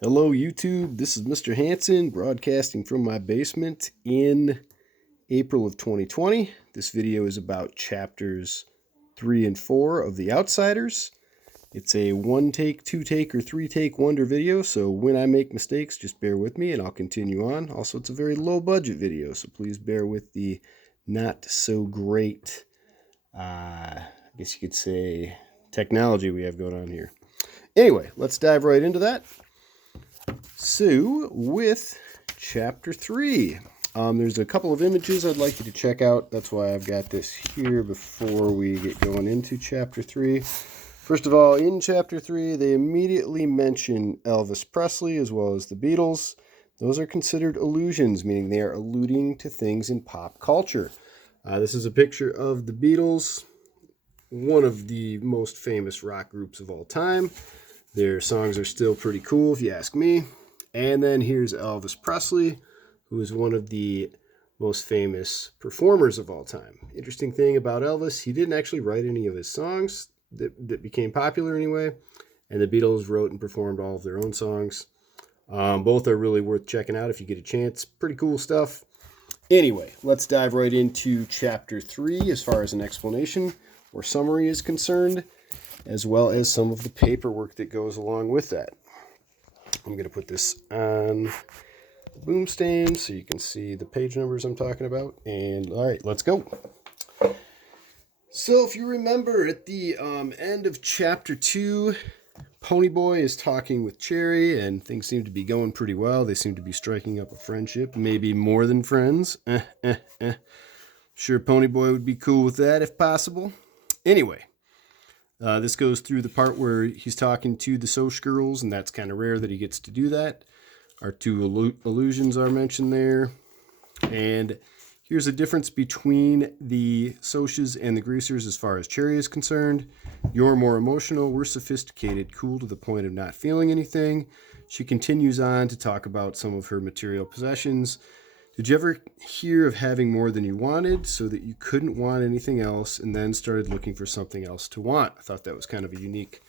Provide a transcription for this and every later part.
Hello, YouTube. This is Mr. Hanson broadcasting from my basement in April of 2020. This video is about chapters 3 and 4 of The Outsiders. It's a one take, two take, or three take wonder video, so when I make mistakes, just bear with me and I'll continue on. Also, it's a very low budget video, so please bear with the not so great, I guess you could say, technology we have going on here. Anyway, let's dive right into that. So, with chapter 3, there's a couple of images I'd like you to check out. That's why I've got this here before we get going into chapter 3. First of all, in chapter 3, they immediately mention Elvis Presley as well as the Beatles. Those are considered allusions, meaning they are alluding to things in pop culture. This is a picture of the Beatles, one of the most famous rock groups of all time. Their songs are still pretty cool, if you ask me. And then here's Elvis Presley, who is one of the most famous performers of all time. Interesting thing about Elvis, he didn't actually write any of his songs that became popular anyway. And the Beatles wrote and performed all of their own songs. Both are really worth checking out if you get a chance. Pretty cool stuff. Anyway, let's dive right into chapter 3 as far as an explanation or summary is concerned, as well as some of the paperwork that goes along with that. I'm going to put this on the boom stand so you can see the page numbers I'm talking about. And all right, let's go. So if you remember at the end of chapter 2, Ponyboy is talking with Cherry and things seem to be going pretty well. They seem to be striking up a friendship, maybe more than friends. Sure, Ponyboy would be cool with that if possible. Anyway. This goes through the part where he's talking to the Soch girls, and that's kind of rare that he gets to do that. Our two allusions are mentioned there. And here's a difference between the Soches and the Greasers as far as Cherry is concerned. You're more emotional, we're sophisticated, cool to the point of not feeling anything. She continues on to talk about some of her material possessions. Did you ever hear of having more than you wanted so that you couldn't want anything else and then started looking for something else to want? I thought that was kind of a unique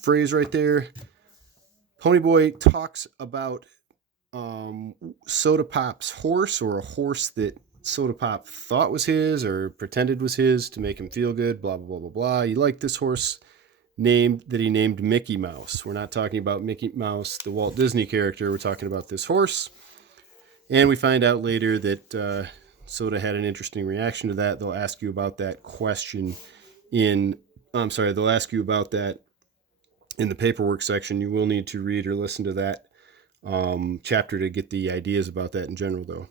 phrase right there. Ponyboy talks about Soda Pop's horse, or a horse that Soda Pop thought was his or pretended was his to make him feel good, blah, blah, blah, blah, blah. He liked this horse he named Mickey Mouse. We're not talking about Mickey Mouse, the Walt Disney character. We're talking about this horse. And we find out later that Soda had an interesting reaction to that. They'll ask you about that they'll ask you about that in the paperwork section. You will need to read or listen to that chapter to get the ideas about that in general, though.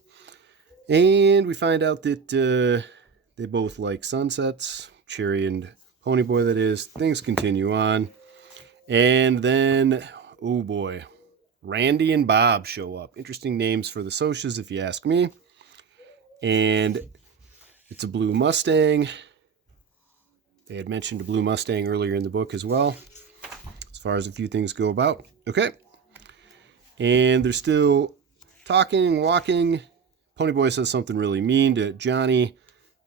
And we find out that they both like sunsets, Cherry and Ponyboy, that is. Things continue on. And then, oh boy, Randy and Bob show up. Interesting names for the Soches, if you ask me. And it's a blue Mustang. They had mentioned a blue Mustang earlier in the book as well, as far as a few things go about. Okay. And they're still talking, walking. Ponyboy says something really mean to Johnny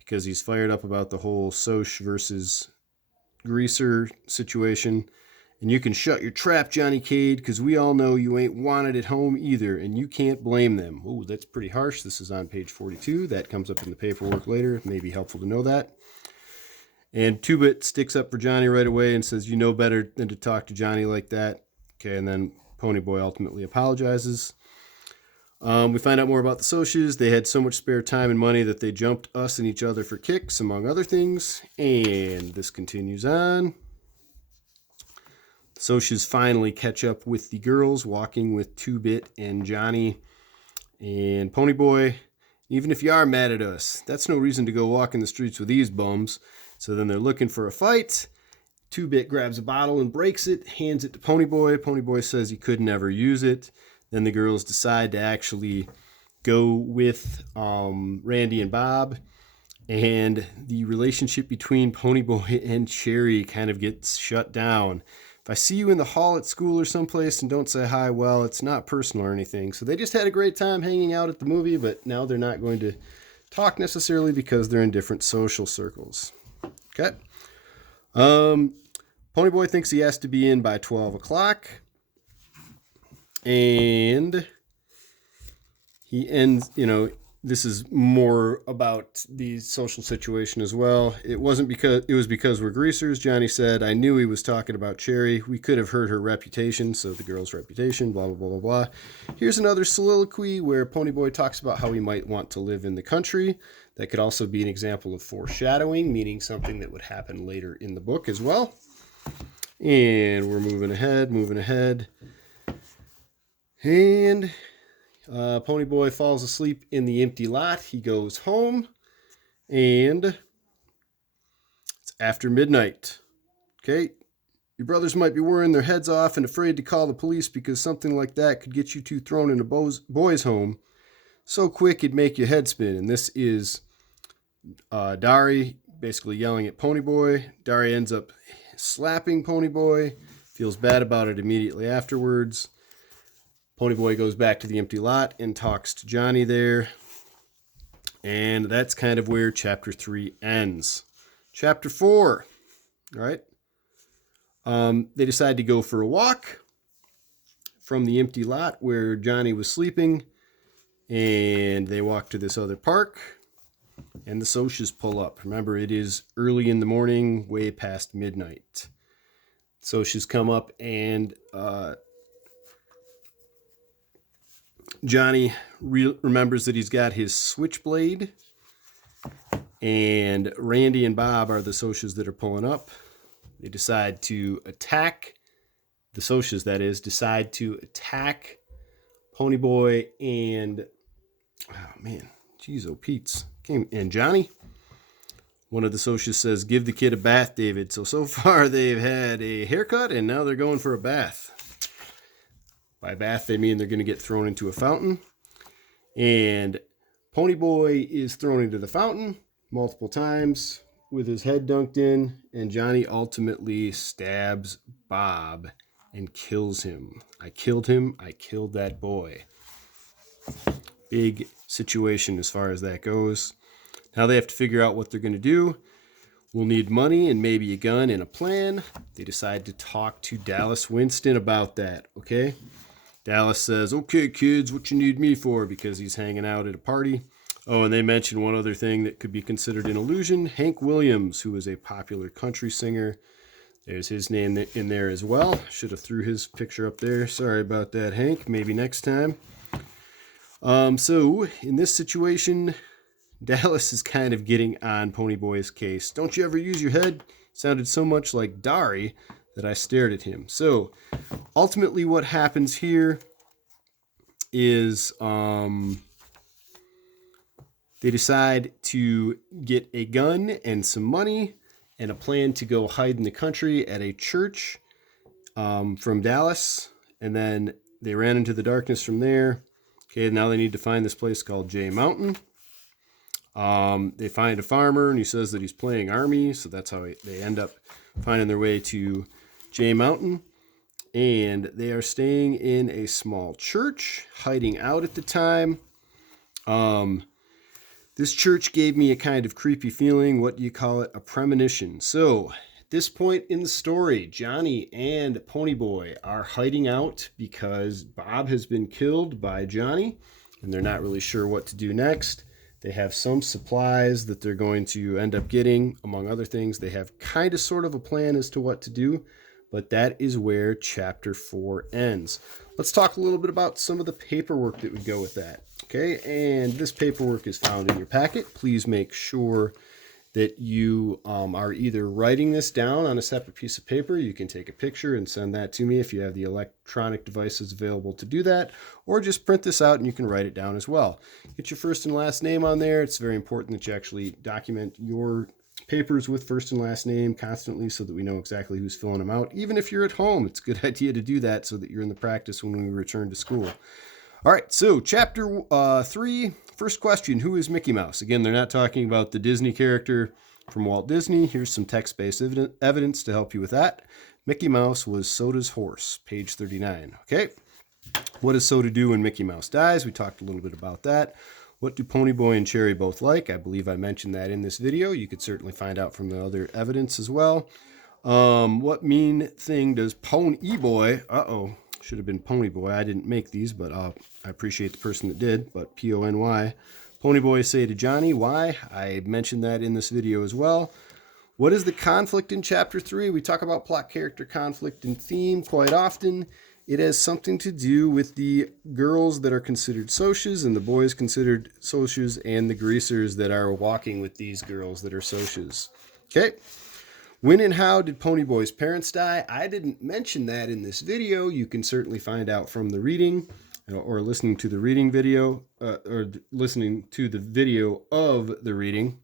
because he's fired up about the whole Soch versus Greaser situation. And you can shut your trap, Johnny Cade, because we all know you ain't wanted at home either, and you can't blame them. Oh, that's pretty harsh. This is on page 42. That comes up in the paperwork later. It may be helpful to know that. And Two-Bit sticks up for Johnny right away and says, you know better than to talk to Johnny like that. Okay, and then Ponyboy ultimately apologizes. We find out more about the Soches. They had so much spare time and money that they jumped us and each other for kicks, among other things. And this continues on. Soches finally catch up with the girls, walking with Two-Bit and Johnny and Ponyboy. Even if you are mad at us, that's no reason to go walk in the streets with these bums. So then they're looking for a fight. Two-Bit grabs a bottle and breaks it, hands it to Ponyboy. Ponyboy says he could never use it. Then the girls decide to actually go with Randy and Bob. And the relationship between Ponyboy and Cherry kind of gets shut down. If I see you in the hall at school or someplace and don't say hi, well, it's not personal or anything. So they just had a great time hanging out at the movie, but now they're not going to talk necessarily because they're in different social circles. Okay. Ponyboy thinks he has to be in by 12 o'clock. And he ends, this is more about the social situation as well. It was because we're greasers. Johnny said, I knew he was talking about Cherry. We could have heard her reputation, so the girl's reputation, blah, blah, blah, blah, blah. Here's another soliloquy where Ponyboy talks about how he might want to live in the country. That could also be an example of foreshadowing, meaning something that would happen later in the book as well. And we're moving ahead. And Ponyboy falls asleep in the empty lot. He goes home, and it's after midnight. Okay, your brothers might be worrying their heads off and afraid to call the police because something like that could get you two thrown in a boys' home so quick it'd make your head spin. And this is Dari basically yelling at Ponyboy. Dari ends up slapping Ponyboy, feels bad about it immediately afterwards. Ponyboy goes back to the empty lot and talks to Johnny there. And that's kind of where chapter 3 ends. Chapter 4, all right? They decide to go for a walk from the empty lot where Johnny was sleeping. And they walk to this other park. And the Socias pull up. Remember, it is early in the morning, way past midnight. Socias come up and Johnny remembers that he's got his switchblade, and Randy and Bob are the Socias that are pulling up. They decide to attack, the Socias that is, decide to attack Ponyboy and, oh man, geez, oh Pete's, and Johnny. One of the Socias says, give the kid a bath, David. So far they've had a haircut and now they're going for a bath. By bath, they mean they're going to get thrown into a fountain. And Ponyboy is thrown into the fountain multiple times with his head dunked in. And Johnny ultimately stabs Bob and kills him. I killed him. I killed that boy. Big situation as far as that goes. Now they have to figure out what they're going to do. We'll need money and maybe a gun and a plan. They decide to talk to Dallas Winston about that, okay? Dallas says, okay, kids, what you need me for? Because he's hanging out at a party. Oh, and they mention one other thing that could be considered an illusion. Hank Williams, who is a popular country singer. There's his name in there as well. Should have threw his picture up there. Sorry about that, Hank. Maybe next time. So, in this situation, Dallas is kind of getting on Ponyboy's case. Don't you ever use your head? Sounded so much like Dari that I stared at him. So, ultimately what happens here is they decide to get a gun and some money and a plan to go hide in the country at a church from Dallas. And then they ran into the darkness from there. Okay, now they need to find this place called Jay Mountain. They find a farmer and he says that he's playing army. So that's how they end up finding their way to Jay Mountain. And they are staying in a small church, hiding out at the time. This church gave me a kind of creepy feeling. What do you call it? A premonition. So at this point in the story, Johnny and Ponyboy are hiding out because Bob has been killed by Johnny, and they're not really sure what to do next. They have some supplies that they're going to end up getting, among other things. They have kind of sort of a plan as to what to do, but that is where chapter 4 ends. Let's talk a little bit about some of the paperwork that would go with that. Okay, and this paperwork is found in your packet. Please make sure that you are either writing this down on a separate piece of paper. You can take a picture and send that to me if you have the electronic devices available to do that, or just print this out and you can write it down as well. Get your first and last name on there. It's very important that you actually document your papers with first and last name constantly so that we know exactly who's filling them out. Even if you're at home, it's a good idea to do that so that you're in the practice when we return to school. All right, so chapter 3, first question, who is Mickey Mouse? Again, they're not talking about the Disney character from Walt Disney. Here's some text-based evidence to help you with that. Mickey Mouse was Soda's horse, page 39. Okay, what does Soda do when Mickey Mouse dies? We talked a little bit about that. What do Ponyboy and Cherry both like? I believe I mentioned that in this video. You could certainly find out from the other evidence as well. What mean thing does Ponyboy, Should have been Ponyboy. I didn't make these, but I appreciate the person that did. But Pony. Ponyboy say to Johnny, why? I mentioned that in this video as well. What is the conflict in Chapter 3? We talk about plot, character, conflict, and theme quite often. It has something to do with the girls that are considered socias and the boys considered socias and the greasers that are walking with these girls that are socias. Okay. When and how did Ponyboy's parents die? I didn't mention that in this video. You can certainly find out from the reading or listening to the reading video or listening to the video of the reading.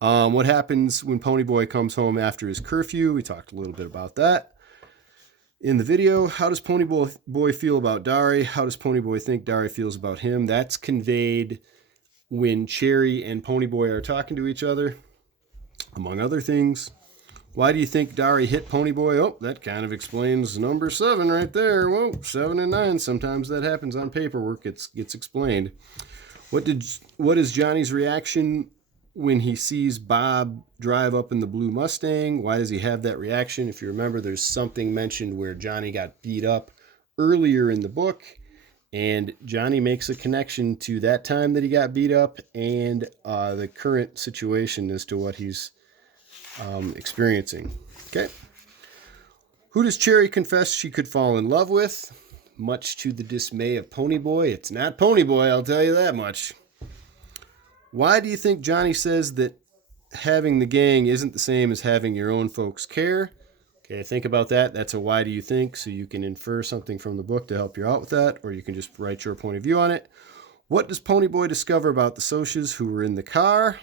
What happens when Ponyboy comes home after his curfew? We talked a little bit about that in the video. How does Ponyboy feel about Dari? How does Ponyboy think Dari feels about him? That's conveyed when Cherry and Ponyboy are talking to each other, among other things. Why do you think Dari hit Ponyboy? Oh, that kind of explains number 7 right there. Whoa, 7 and 9. Sometimes that happens on paperwork. It gets explained. What is Johnny's reaction when he sees Bob drive up in the blue Mustang? Why does he have that reaction? If you remember, there's something mentioned where Johnny got beat up earlier in the book, and Johnny makes a connection to that time that he got beat up and the current situation as to what he's experiencing. Okay. Who does Cherry confess she could fall in love with? Much to the dismay of Ponyboy, it's not Ponyboy, I'll tell you that much. Why do you think Johnny says that having the gang isn't the same as having your own folks care? Okay, think about that. That's a why do you think, so you can infer something from the book to help you out with that, or you can just write your point of view on it. What does Ponyboy discover about the socias who were in the car?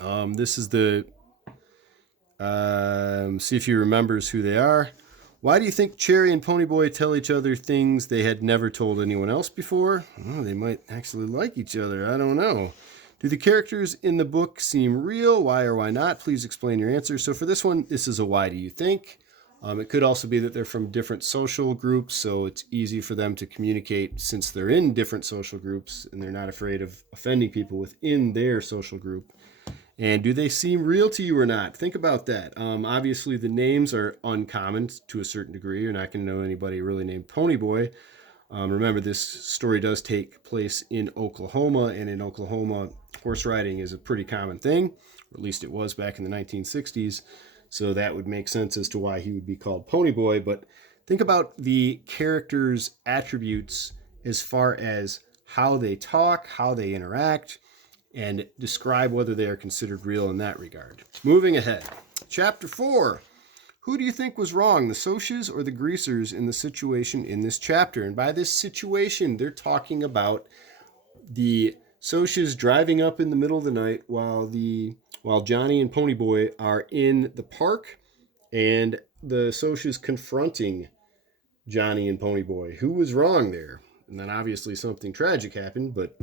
This is the... see if he remembers who they are. Why do you think Cherry and Ponyboy tell each other things they had never told anyone else before? Oh, they might actually like each other. I don't know. Do the characters in the book seem real? Why or why not? Please explain your answer. So for this one, this is a why do you think? It could also be that they're from different social groups, so it's easy for them to communicate since they're in different social groups and they're not afraid of offending people within their social group. And do they seem real to you or not? Think about that. Obviously, the names are uncommon to a certain degree. You're not going to know anybody really named Ponyboy. Remember, this story does take place in Oklahoma, and in Oklahoma, horse riding is a pretty common thing, or at least it was back in the 1960s. So that would make sense as to why he would be called Ponyboy. But think about the characters' attributes as far as how they talk, how they interact, and describe whether they are considered real in that regard. Moving ahead. Chapter 4. Who do you think was wrong, the socias or the greasers in the situation in this chapter? And by this situation, they're talking about the socias driving up in the middle of the night while Johnny and Ponyboy are in the park, and the socias confronting Johnny and Ponyboy. Who was wrong there? And then obviously something tragic happened, but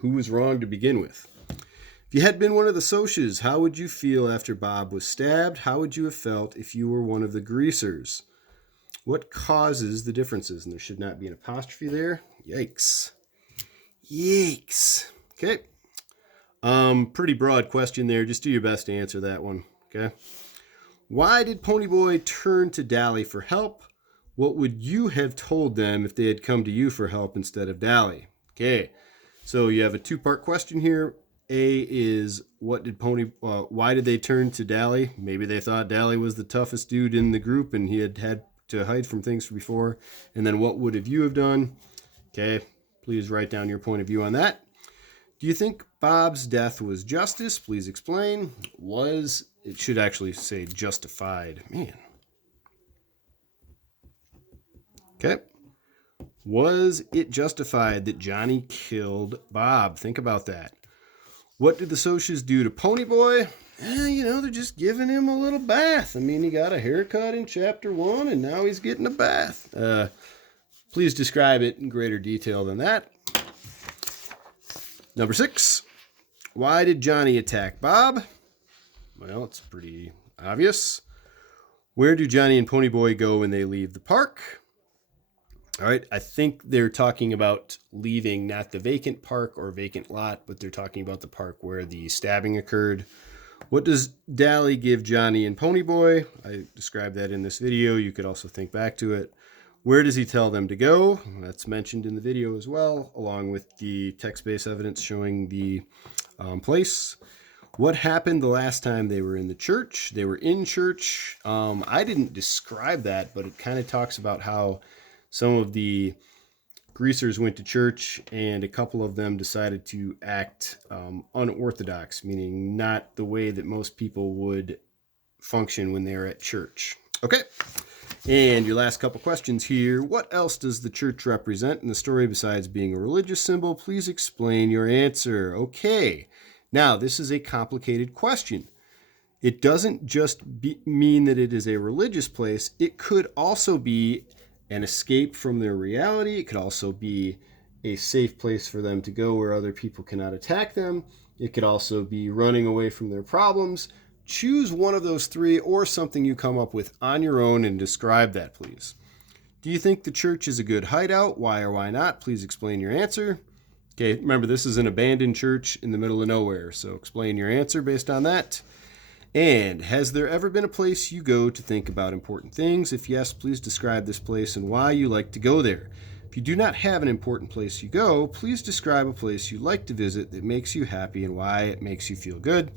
who was wrong to begin with? If you had been one of the socias, how would you feel after Bob was stabbed? How would you have felt if you were one of the greasers? What causes the differences? And there should not be an apostrophe there. Yikes. Yikes. Okay. Pretty broad question there. Just do your best to answer that one. Okay. Why did Ponyboy turn to Dally for help? What would you have told them if they had come to you for help instead of Dally? Okay. So you have a two-part question here. A is, why did they turn to Dally? Maybe they thought Dally was the toughest dude in the group and he had to hide from things before. And then what would you have done? Okay, please write down your point of view on that. Do you think Bob's death was justice? Please explain. It should actually say justified. Man. Okay. Was it justified that Johnny killed Bob? Think about that. What did the socias do to Ponyboy? They're just giving him a little bath. I mean, he got a haircut in chapter 1, and now he's getting a bath. Please describe it in greater detail than that. Number 6. Why did Johnny attack Bob? Well, it's pretty obvious. Where do Johnny and Ponyboy go when they leave the park? All right, I think they're talking about leaving not the vacant park or vacant lot, but they're talking about the park where the stabbing occurred. What does Dally give Johnny and Ponyboy? I described that in this video. You could also think back to it. Where does he tell them to go? That's mentioned in the video as well, along with the text-based evidence showing the place. What happened the last time they were in the church? They were in church. I didn't describe that, but it kind of talks about how some of the greasers went to church and a couple of them decided to act unorthodox, meaning not the way that most people would function when they're at church. Okay. And your last couple questions here. What else does the church represent in the story besides being a religious symbol? Please explain your answer. Okay. Now, this is a complicated question. It doesn't just mean that it is a religious place. It could also be an escape from their reality. It could also be a safe place for them to go where other people cannot attack them. It could also be running away from their problems. Choose one of those three or something you come up with on your own and describe that, please. Do you think the church is a good hideout? Why or why not? Please explain your answer. Okay, remember this is an abandoned church in the middle of nowhere, so explain your answer based on that. And has there ever been a place you go to think about important things? If yes, please describe this place and why you like to go there. If you do not have an important place you go, please describe a place you like to visit that makes you happy and why it makes you feel good.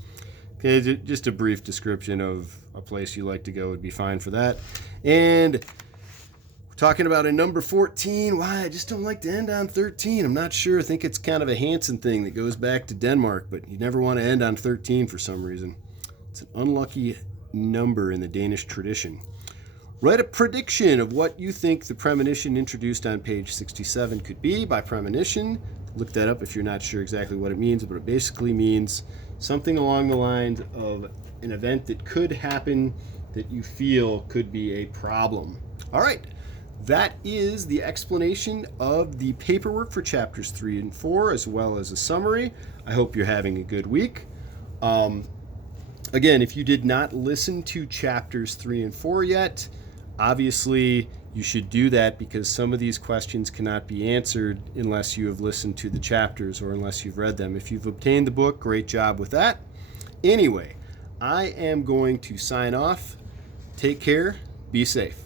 Okay, just a brief description of a place you like to go would be fine for that. And we're talking about a number 14. Why? I just don't like to end on 13. I'm not sure. I think it's kind of a Hansen thing that goes back to Denmark, but you never want to end on 13 for some reason. It's an unlucky number in the Danish tradition. Write a prediction of what you think the premonition introduced on page 67 could be. By premonition, look that up if you're not sure exactly what it means, but it basically means something along the lines of an event that could happen that you feel could be a problem. All right, that is the explanation of the paperwork for chapters 3 and 4, as well as a summary. I hope you're having a good week. Again, if you did not listen to chapters 3 and 4 yet, obviously you should do that because some of these questions cannot be answered unless you have listened to the chapters or unless you've read them. If you've obtained the book, great job with that. Anyway, I am going to sign off. Take care. Be safe.